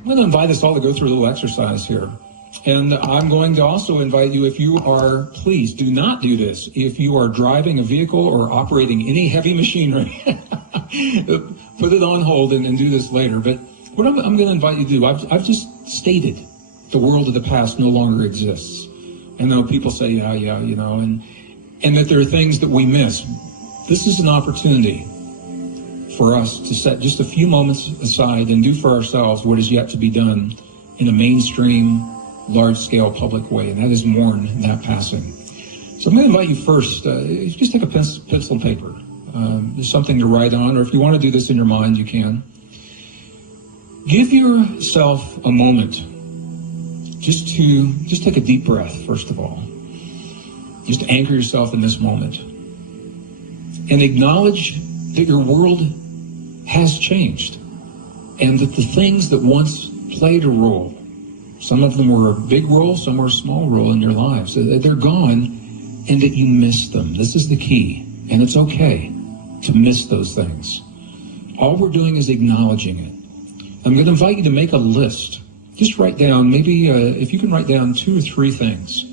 I'm going to invite us all to go through a little exercise here. And I'm going to also invite you, if you are, please do not do this. If you are driving a vehicle or operating any heavy machinery, put it on hold and do this later. But what I'm going to invite you to do, I've just stated the world of the past no longer exists. And though people say, yeah, you know, and that there are things that we miss. This is an opportunity for us to set just a few moments aside and do for ourselves what is yet to be done in a mainstream, large-scale public way, and that is mourn that passing. So I'm going to invite you first, just take a pencil and paper. There's something to write on, or if you want to do this in your mind, you can. Give yourself a moment just take a deep breath, first of all. Just anchor yourself in this moment. And acknowledge that your world has changed, and that the things that once played a role, some of them were a big role, some were a small role in your lives, they're gone, and that you miss them. This is the key, and it's okay to miss those things. All we're doing is acknowledging it. I'm going to invite you to make a list. Just write down, maybe if you can write down 2 or 3 things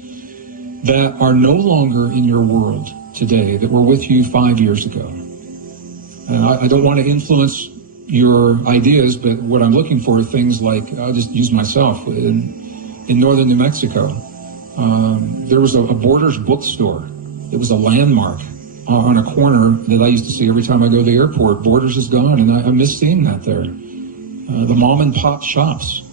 that are no longer in your world today, that were with you 5 years ago. And I don't want to influence your ideas, but what I'm looking for are things like, I'll just use myself. In northern New Mexico, there was a Borders bookstore. It was a landmark on a corner that I used to see every time I go to the airport. Borders is gone, and I miss seeing that there. The mom and pop shops.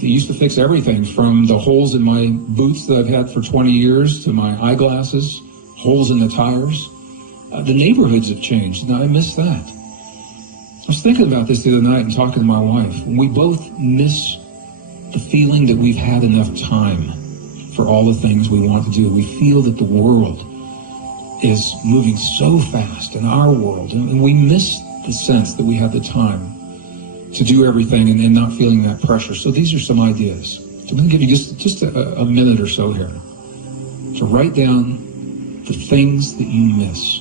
They used to fix everything from the holes in my boots that I've had for 20 years to my eyeglasses, holes in the tires. The neighborhoods have changed, and I miss that. I was thinking about this the other night and talking to my wife. We both miss the feeling that we've had enough time for all the things we want to do. We feel that the world is moving so fast in our world, and we miss the sense that we have the time to do everything and not feeling that pressure. So these are some ideas. So I'm going to give you just a minute or so here to write down the things that you miss.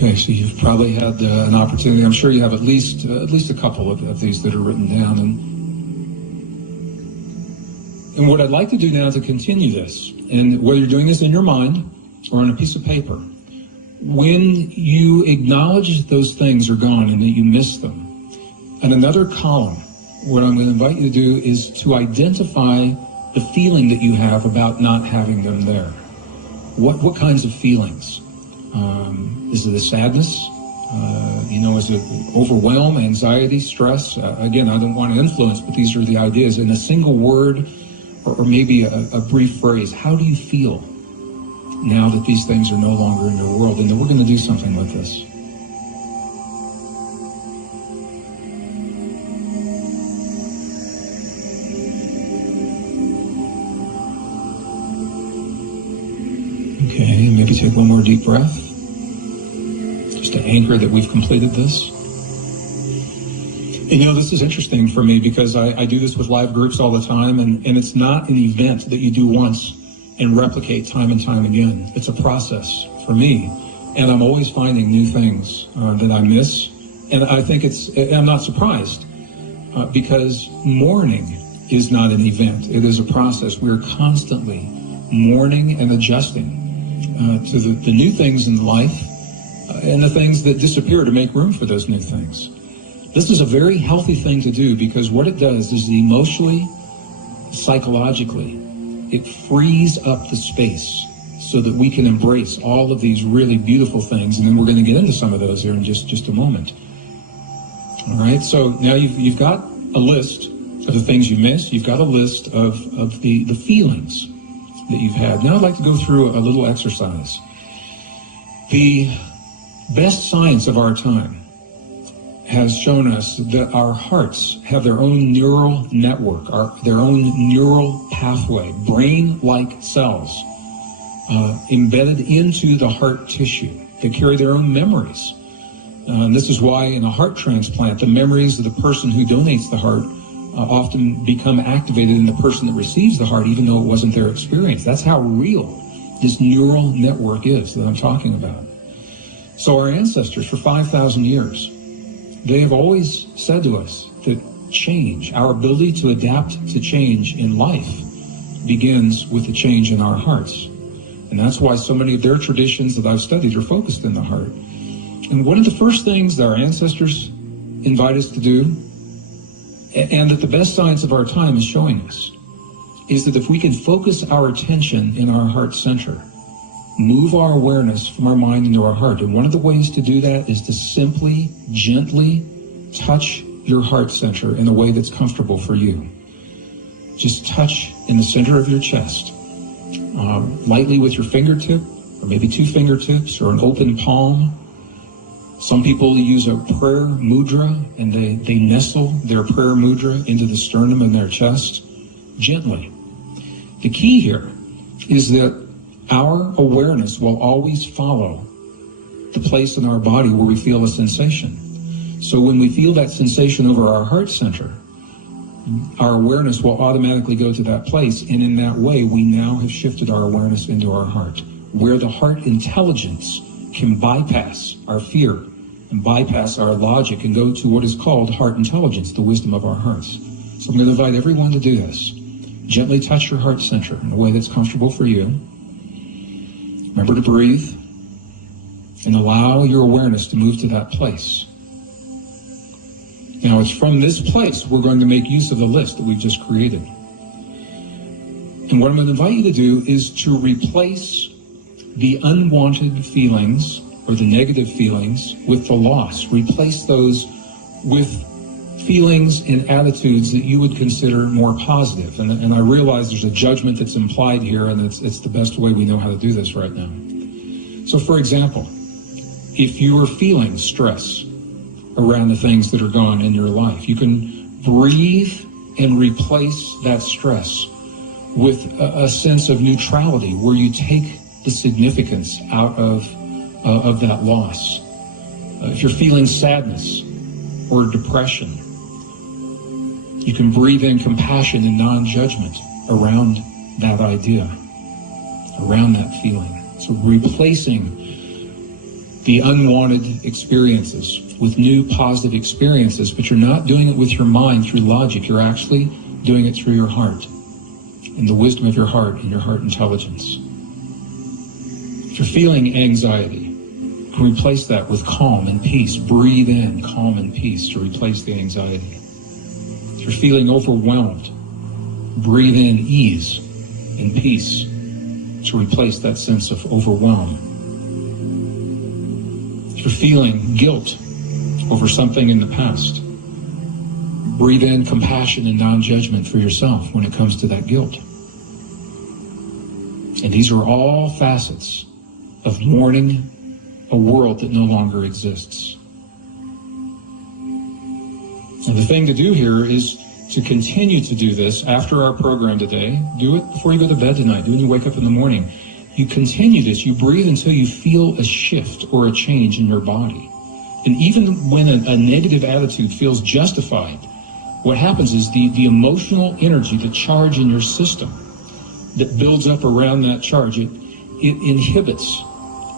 Okay, so you've probably had an opportunity. I'm sure you have at least a couple of these that are written down. And what I'd like to do now to continue this, and whether you're doing this in your mind or on a piece of paper, when you acknowledge those things are gone and that you miss them, in another column, what I'm going to invite you to do is to identify the feeling that you have about not having them there. What kinds of feelings? Is it a sadness? Is it overwhelm, anxiety, stress? Again, I don't want to influence, but these are the ideas. In a single word or maybe a brief phrase, how do you feel now that these things are no longer in your world? And then we're going to do something with this. Okay, maybe take one more deep breath. Just to anchor that we've completed this. And this is interesting for me because I do this with live groups all the time, and it's not an event that you do once and replicate time and time again. It's a process for me, and I'm always finding new things that I miss, and I think I'm not surprised because mourning is not an event. It is a process. We're constantly mourning and adjusting to the new things in life and the things that disappear to make room for those new things. This is a very healthy thing to do because what it does is emotionally, psychologically, it frees up the space so that we can embrace all of these really beautiful things. And then we're going to get into some of those here in just a moment. All right, so now you've got a list of the things you missed. You've got a list of the feelings that you've had. Now I'd like to go through a little exercise. The best science of our time has shown us that our hearts have their own neural network, their own neural pathway, brain-like cells embedded into the heart tissue. They carry their own memories. And this is why in a heart transplant, the memories of the person who donates the heart often become activated in the person that receives the heart, even though it wasn't their experience. That's how real this neural network is that I'm talking about. So our ancestors for 5,000 years, they have always said to us that change, our ability to adapt to change in life, begins with a change in our hearts. And that's why so many of their traditions that I've studied are focused in the heart. And one of the first things that our ancestors invite us to do, and that the best science of our time is showing us, is that if we can focus our attention in our heart center, move our awareness from our mind into our heart. And one of the ways to do that is to simply, gently touch your heart center in a way that's comfortable for you. Just touch in the center of your chest, lightly with your fingertip, or maybe two fingertips, or an open palm. Some people use a prayer mudra, and they nestle their prayer mudra into the sternum in their chest, gently. The key here is that our awareness will always follow the place in our body where we feel a sensation. So when we feel that sensation over our heart center, our awareness will automatically go to that place, and in that way we now have shifted our awareness into our heart, where the heart intelligence can bypass our fear and bypass our logic and go to what is called heart intelligence, the wisdom of our hearts. So I'm going to invite everyone to do this. Gently touch your heart center in a way that's comfortable for you. Remember to breathe and allow your awareness to move to that place. Now, it's from this place we're going to make use of the list that we've just created. And what I'm going to invite you to do is to replace the unwanted feelings or the negative feelings with the loss. Replace those with feelings and attitudes that you would consider more positive. And I realize there's a judgment that's implied here, and it's the best way we know how to do this right now. So, for example, if you are feeling stress around the things that are gone in your life, you can breathe and replace that stress with a sense of neutrality, where you take the significance out of that loss. If you're feeling sadness or depression, you can breathe in compassion and non-judgment around that idea, around that feeling. So replacing the unwanted experiences with new positive experiences, but you're not doing it with your mind through logic. You're actually doing it through your heart and the wisdom of your heart and your heart intelligence. If you're feeling anxiety, you can replace that with calm and peace. Breathe in calm and peace to replace the anxiety. If you're feeling overwhelmed, breathe in ease and peace to replace that sense of overwhelm. If you're feeling guilt over something in the past, breathe in compassion and non-judgment for yourself when it comes to that guilt. And these are all facets of mourning a world that no longer exists. And the thing to do here is to continue to do this after our program today. Do it before you go to bed tonight. Do it when you wake up in the morning. You continue this. You breathe until you feel a shift or a change in your body. And even when a negative attitude feels justified, what happens is the emotional energy, the charge in your system that builds up around that charge, it inhibits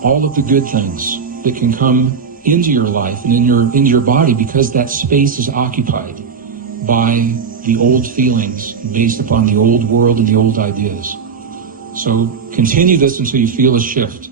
all of the good things that can come into your life and into your body, because that space is occupied by the old feelings based upon the old world and the old ideas. So continue this until you feel a shift.